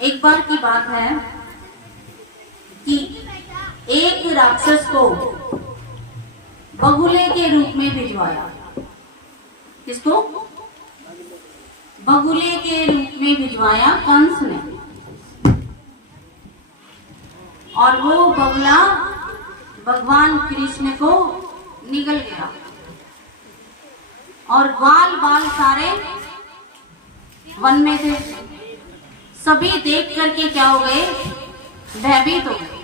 एक बार की बात है कि एक राक्षस को बगुले के रूप में भिजवाया। किसको? बगुले के रूप में भिजवाया कंस ने। और वो बगुला भगवान कृष्ण को निगल गया और ग्वाल बाल सारे वन में थे। सभी देख करके क्या हो गए? भयभीत हो गए।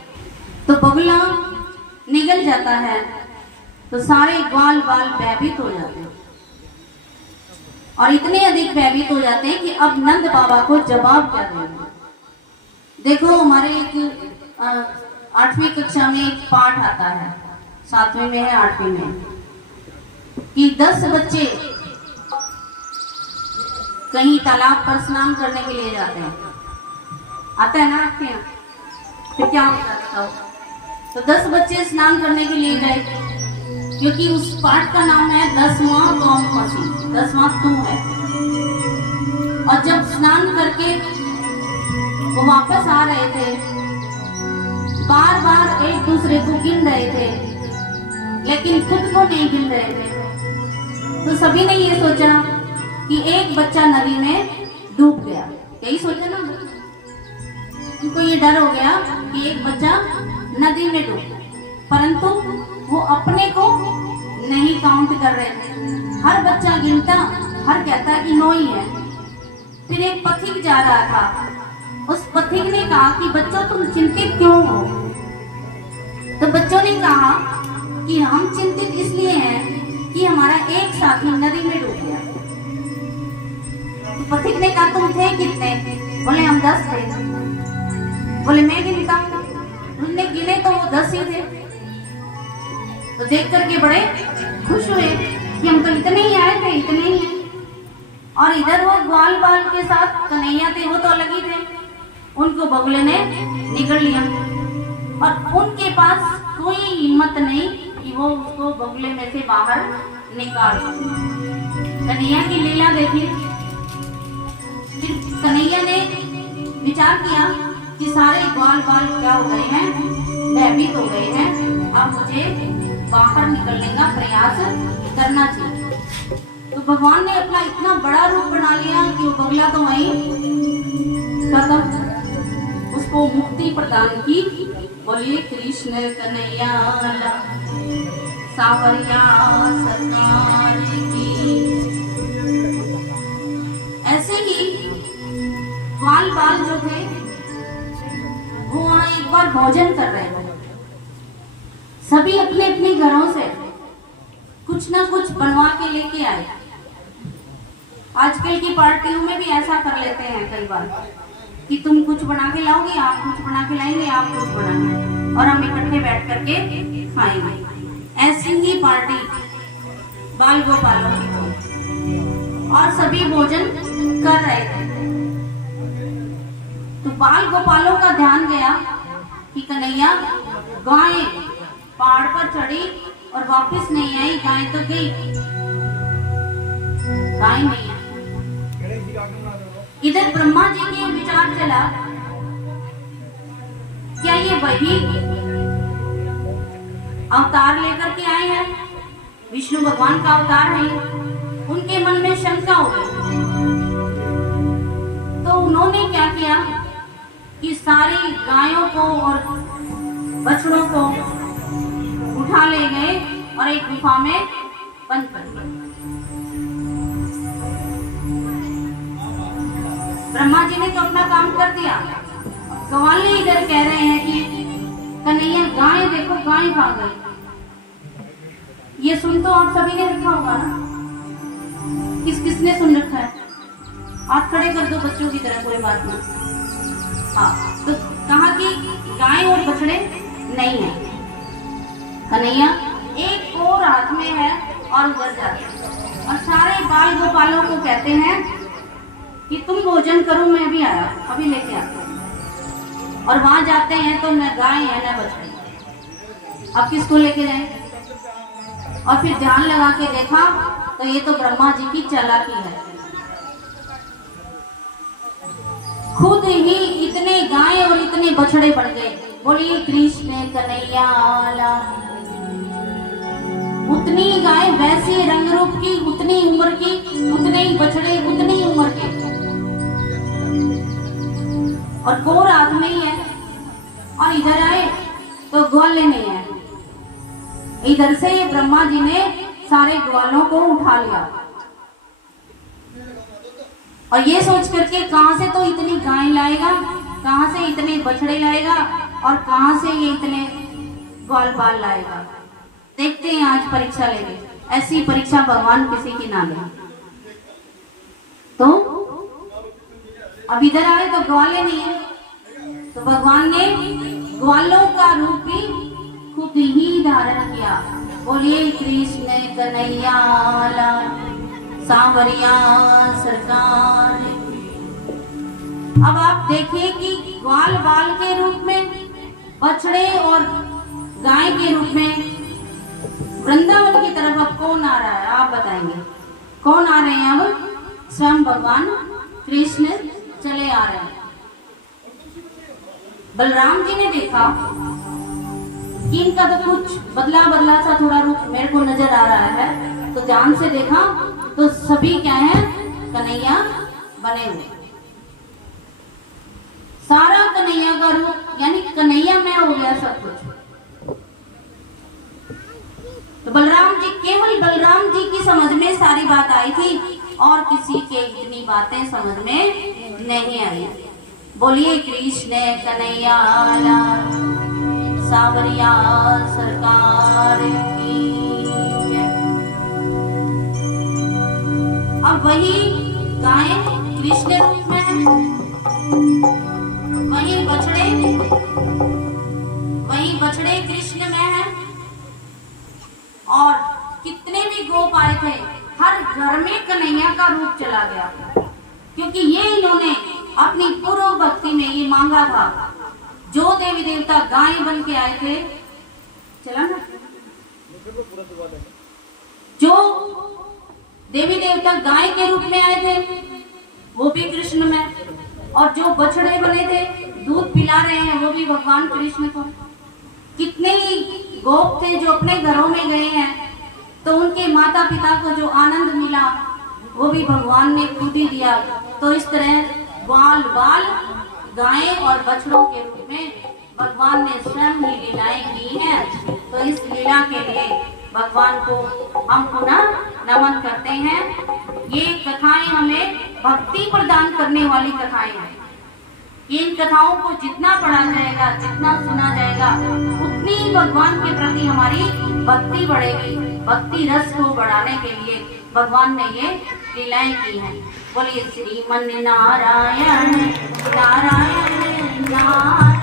तो बगुला निगल जाता है तो सारे ग्वाल बाल भयभीत हो जाते हैं और इतने अधिक भयभीत हो जाते हैं कि अब नंद बाबा को जवाब क्या देंगे। देखो हमारे एक 8वीं कक्षा में एक पाठ आता है, 7वीं में है 8वीं में, कि 10 बच्चे कहीं तालाब पर स्नान करने के लिए जाते हैं। आता है ना आपके यहाँ? फिर क्या होता है बताओ? तो 10 बच्चे स्नान करने के लिए गए, क्योंकि उस पाठ का नाम है 10वां कौमसी, 10वां तुम है। और जब स्नान करके वो वापस आ रहे थे, बार बार एक दूसरे को गिन रहे थे, लेकिन खुद को नहीं गिन रहे थे। तो सभी ने ये सोचा कि एक बच्चा नदी में डूब गया। यही सोचा ना, उनको ये डर हो गया कि एक बच्चा नदी में डूब गया, परंतु वो अपने को नहीं काउंट कर रहे थे। हर बच्चा गिनता, हर कहता कि 9 ही है। फिर एक पथिक जा रहा था, उस पथिक ने कहा कि बच्चों तुम चिंतित क्यों हो? तो बच्चों ने कहा कि हम चिंतित इसलिए हैं कि हमारा एक साथी नदी में डूब गया। तो पथिक ने कहा तुम थे कितने? बोले हम 10 थे। बोले मैं गिनता। उन्होंने गिने तो वो 10 ही थे। तो देख करके बड़े खुश हुए कि हम तो इतने ही आए थे, इतने ही हैं। और इधर वो ग्वाल बाल के साथ कन्हैया थे, वो तो अलग ही थे। उनको बगुले ने निगल लिया और उनके पास कोई हिम्मत नहीं कि वो उसको बगुले में से बाहर निकाल। कन्हैया की लीला देखी। फिर कन्हैया ने विचार किया कि सारे ग्वाल बाल क्या हो गए हैं? भयभीत हो गए हैं। अब मुझे बाहर निकलने का प्रयास करना चाहिए। तो भगवान ने अपना इतना बड़ा रूप बना लिया कि वो बगुला तो वहीं खत्म, उसको मुक्ति प्रदान की। बोलिए कृष्ण कन्हैया सावरिया सरकार की। ऐसे ही ग्वाल बाल जो थे वो वहां एक बार भोजन कर रहे थे। सभी अपने अपने घरों से कुछ ना कुछ बनवा के लेके आए। आजकल की पार्टियों में भी ऐसा कर लेते हैं कई बार कि तुम कुछ बना के लाओगे, आप कुछ बना के लाएंगे, आप कुछ बनाएंगे और हम इकट्ठे बैठ करके खाएंगे। ऐसी ही पार्टी बाल गोपालों की थी और सभी भोजन कर रहे थे। तो बाल गोपालों का ध्यान गया कि कन्हैया गाय पहाड़ पर चढ़ी और वापस नहीं आई। गाय तो गई, गाय नहीं आई। इधर ब्रह्मा जी के विचार चला, क्या ये वही अवतार लेकर के आए हैं? विष्णु भगवान का अवतार है। उनके मन में शंका हो गई। तो उन्होंने क्या किया कि सारी गायों को और बछड़ों को उठा ले गए और एक गुफा में बंद कर दिया। ब्रह्मा जी ने तो अपना काम कर दिया। ग्वाले इधर कह रहे हैं कि कन्हैया गाय देखो, गाय भाग गई। ये सुन तो आप सभी ने रखा होगा ना? किस किसने सुन रखा है? आप खड़े कर दो बच्चों की तरह पूरे बात में। हाँ, तो कहा कि गाय और बछड़े नहीं है। कन्हैया एक और हाथ में है और उधर जाते हैं और सारे बाल गोपालों को कहते हैं कि तुम भोजन करो, मैं भी आया, अभी लेके आता हूँ। और वहां जाते हैं तो न गाय है न बछड़े। अब किसको लेके जाए? और फिर ध्यान लगा के देखा तो ये तो ब्रह्मा जी की चालाकी है। खुद ही गाय और इतने बछड़े बढ़ गए। बोलिए कृष्ण कन्हैया लाल। उतनी गाय वैसी रंग रूप की, उतनी उम्र की, उतने ही बछड़े उतनी ही उम्र के, और गोर आदमी है। और इधर आए तो ग्वाले नहीं है। इधर से ये ब्रह्मा जी ने सारे ग्वालों को उठा लिया और ये सोच करके कहां से तो इतनी गाय लाएगा, कहां से इतने बछड़े लाएगा और कहां से ये इतने ग्वाल बाल लाएगा। देखते हैं आज परीक्षा लेंगे। ऐसी परीक्षा भगवान किसी की ना ले। तो अब इधर आए तो ग्वाले नहीं है, तो भगवान ने ग्वालों का रूप भी खुद ही धारण किया। बोलिए कृष्ण कन्हैया लाल, सांवरिया सरकार। अब आप देखिए कि ग्वाल बाल के रूप में, बछड़े और गाय के रूप में वृंदावन की तरफ अब कौन आ रहा है? आप बताएंगे कौन आ रहे हैं? अब स्वयं भगवान कृष्ण चले आ रहे हैं। बलराम जी ने देखा कि इनका तो कुछ बदला बदला सा थोड़ा रूप मेरे को नजर आ रहा है, तो ध्यान से देखा तो सभी क्या है? कन्हैया बने हुए। सारा कन्हैया का रूप, यानी कन्हैया में हो गया सब कुछ। तो बलराम जी, केवल बलराम जी की समझ में सारी बात आई थी और किसी के इतनी बातें समझ में नहीं आई। बोलिए कृष्ण कन्हैया लाल, सांवरिया सरकार की। अब वही गाय कृष्ण रूप में है, वही बछड़े कृष्ण में है, और कितने भी गोप आए थे हर घर में कन्हैया का रूप चला गया, क्योंकि ये इन्होंने अपनी पूर्व भक्ति में ये मांगा था। जो देवी देवता गाय बन के आए थे, चला ना, जो देवी देवता गाय के रूप में आए थे वो भी कृष्ण में, और जो बछड़े बने थे दूध पिला रहे हैं वो भी भगवान कृष्ण को। कितने ही गोप थे जो अपने घरों में गए हैं, तो उनके माता पिता को जो आनंद मिला वो भी भगवान ने खुद ही दिया। तो इस तरह ग्वाल बाल, गाय और बछड़ों के रूप में भगवान ने स्वयं ही लीलाएं की हैं। तो इस लीला के लिए भगवान को हम पुनः नमन करते हैं। ये कथाएं हमें भक्ति प्रदान करने वाली कथाएं हैं। इन कथाओं को जितना पढ़ा जाएगा, जितना सुना जाएगा, उतनी भगवान के प्रति हमारी भक्ति बढ़ेगी। भक्ति रस को बढ़ाने के लिए भगवान ने ये लीलाएं की हैं। बोलिए Shriman Narayan Narayan Narayan,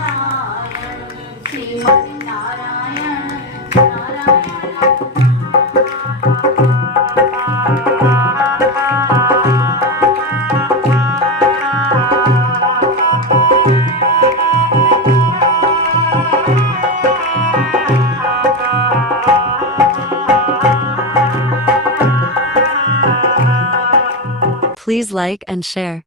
Shriman Narayan Narayan. Please like and share.